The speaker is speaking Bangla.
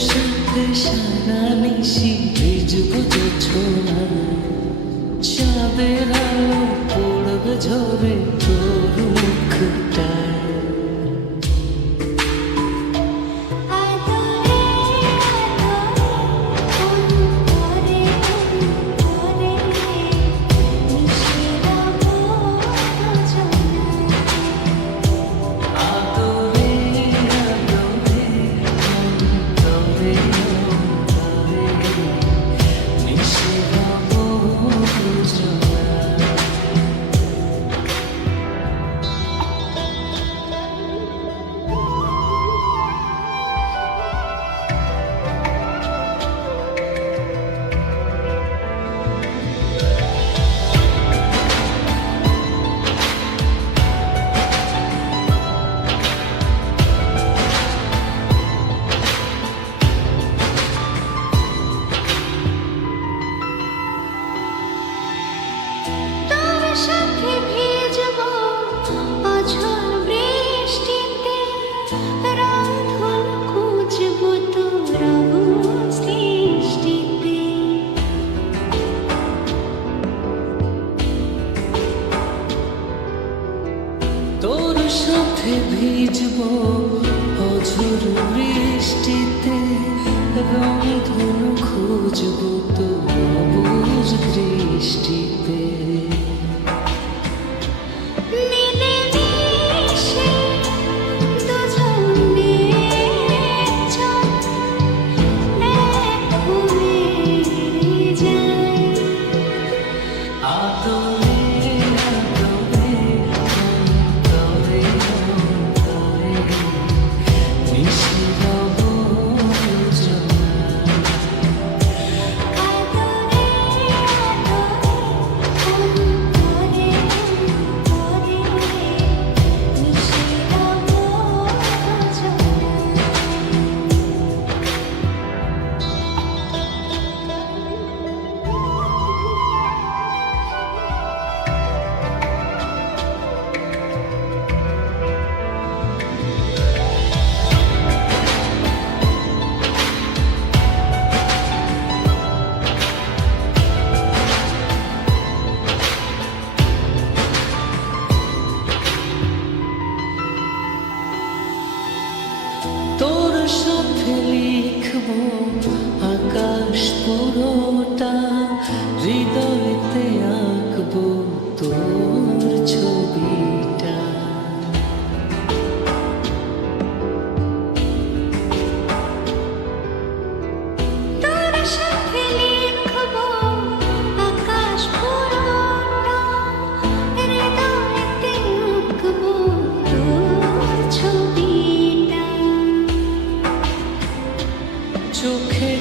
সাথে সারা মিশি ভিজব ছোড়া চাঁদের আলো পড়বে ঝরে তোর ঝুর বৃষ্টিতে রংধনু খুঁজব তো অবুজ দৃষ্টিতে। পুরোটা হৃদয়তে আঁকবো ছবিটা। তোর ছবিটা। চোখে